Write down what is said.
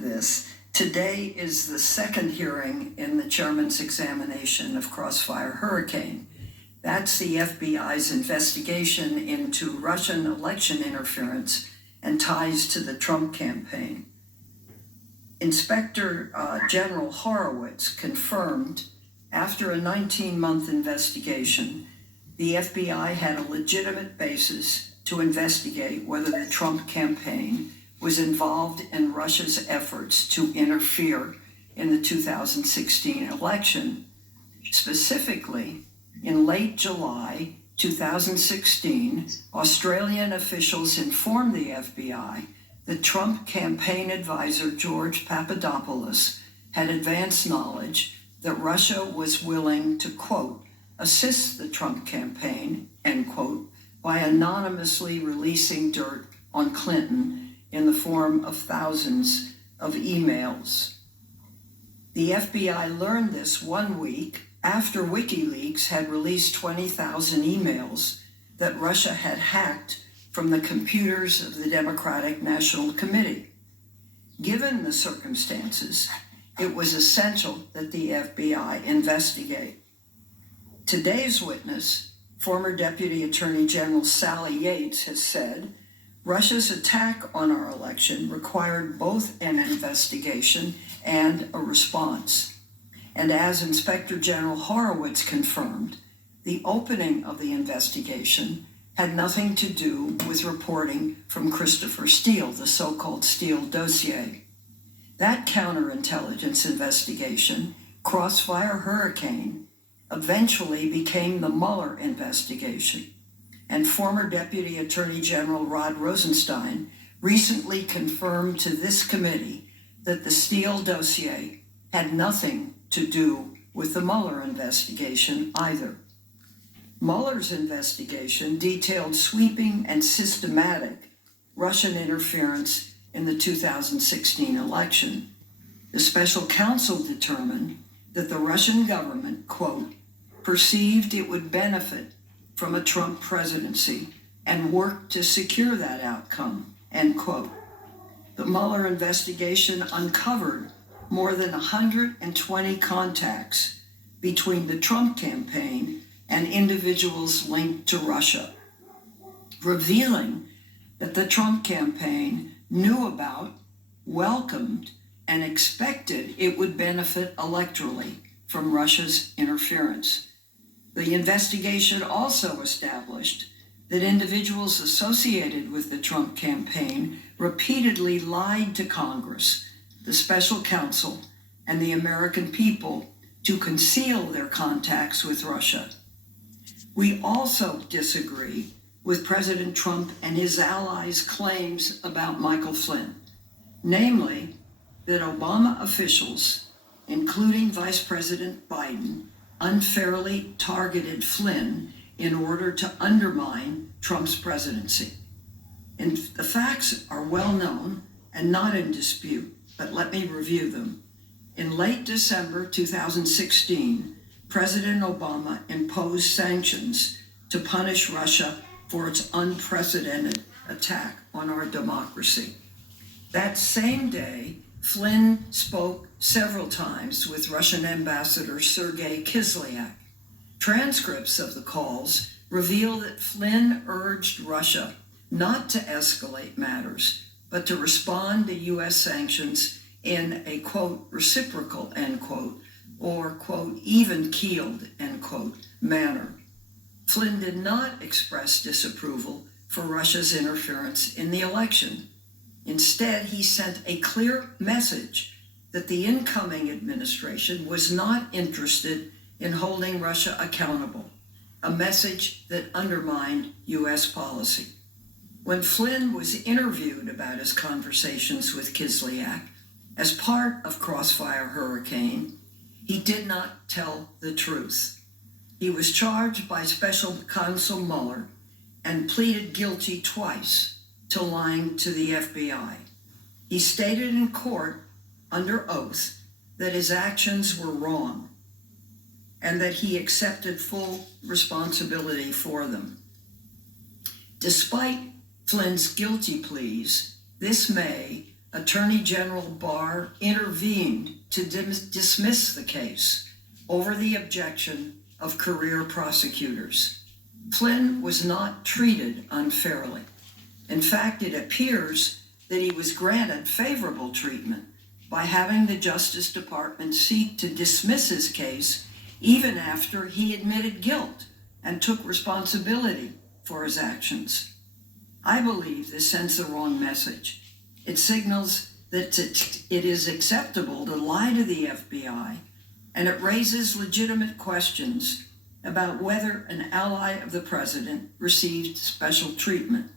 mentioned this. Today is the second hearing in the chairman's examination of Crossfire Hurricane. That's the FBI's investigation into Russian election interference and ties to the Trump campaign. Inspector General Horowitz confirmed after a 19-month investigation, the FBI had a legitimate basis to investigate whether the Trump campaign was involved in Russia's efforts to interfere in the 2016 election. Specifically, in late July 2016, Australian officials informed the FBI that Trump campaign advisor George Papadopoulos had advanced knowledge that Russia was willing to, quote, assist the Trump campaign, end quote, by anonymously releasing dirt on Clinton in the form of thousands of emails. The FBI learned this 1 week after WikiLeaks had released 20,000 emails that Russia had hacked from the computers of the Democratic National Committee. Given the circumstances, it was essential that the FBI investigate. Today's witness, former Deputy Attorney General Sally Yates, has said, Russia's attack on our election required both an investigation and a response. And as Inspector General Horowitz confirmed, the opening of the investigation had nothing to do with reporting from Christopher Steele, the so-called Steele dossier. That counterintelligence investigation, Crossfire Hurricane, eventually became the Mueller investigation. And former Deputy Attorney General Rod Rosenstein recently confirmed to this committee that the Steele dossier had nothing to do with the Mueller investigation either. Mueller's investigation detailed sweeping and systematic Russian interference in the 2016 election. The special counsel determined that the Russian government, quote, perceived it would benefit from a Trump presidency and worked to secure that outcome, end quote. The Mueller investigation uncovered more than 120 contacts between the Trump campaign and individuals linked to Russia, revealing that the Trump campaign knew about, welcomed, and expected it would benefit electorally from Russia's interference. The investigation also established that individuals associated with the Trump campaign repeatedly lied to Congress, the special counsel, and the American people to conceal their contacts with Russia. We also disagree with President Trump and his allies' claims about Michael Flynn, namely that Obama officials, including Vice President Biden, unfairly targeted Flynn in order to undermine Trump's presidency. And the facts are well known and not in dispute, but let me review them. In late December 2016, President Obama imposed sanctions to punish Russia for its unprecedented attack on our democracy. That same day, Flynn spoke several times with Russian Ambassador Sergei Kislyak. Transcripts of the calls reveal that Flynn urged Russia not to escalate matters, but to respond to U.S. sanctions in a, quote, reciprocal, end quote, or, quote, even-keeled, end quote, manner. Flynn did not express disapproval for Russia's interference in the election. Instead, he sent a clear message that the incoming administration was not interested in holding Russia accountable, a message that undermined U.S. policy. When Flynn was interviewed about his conversations with Kislyak as part of Crossfire Hurricane, he did not tell the truth. He was charged by Special Counsel Mueller and pleaded guilty twice to lying to the FBI. He stated in court under oath that his actions were wrong and that he accepted full responsibility for them. Despite Flynn's guilty pleas, this May, Attorney General Barr intervened to dismiss the case over the objection of career prosecutors. Flynn was not treated unfairly. In fact, it appears that he was granted favorable treatment by having the Justice Department seek to dismiss his case even after he admitted guilt and took responsibility for his actions. I believe this sends the wrong message. It signals that it is acceptable to lie to the FBI, and it raises legitimate questions about whether an ally of the president received special treatment.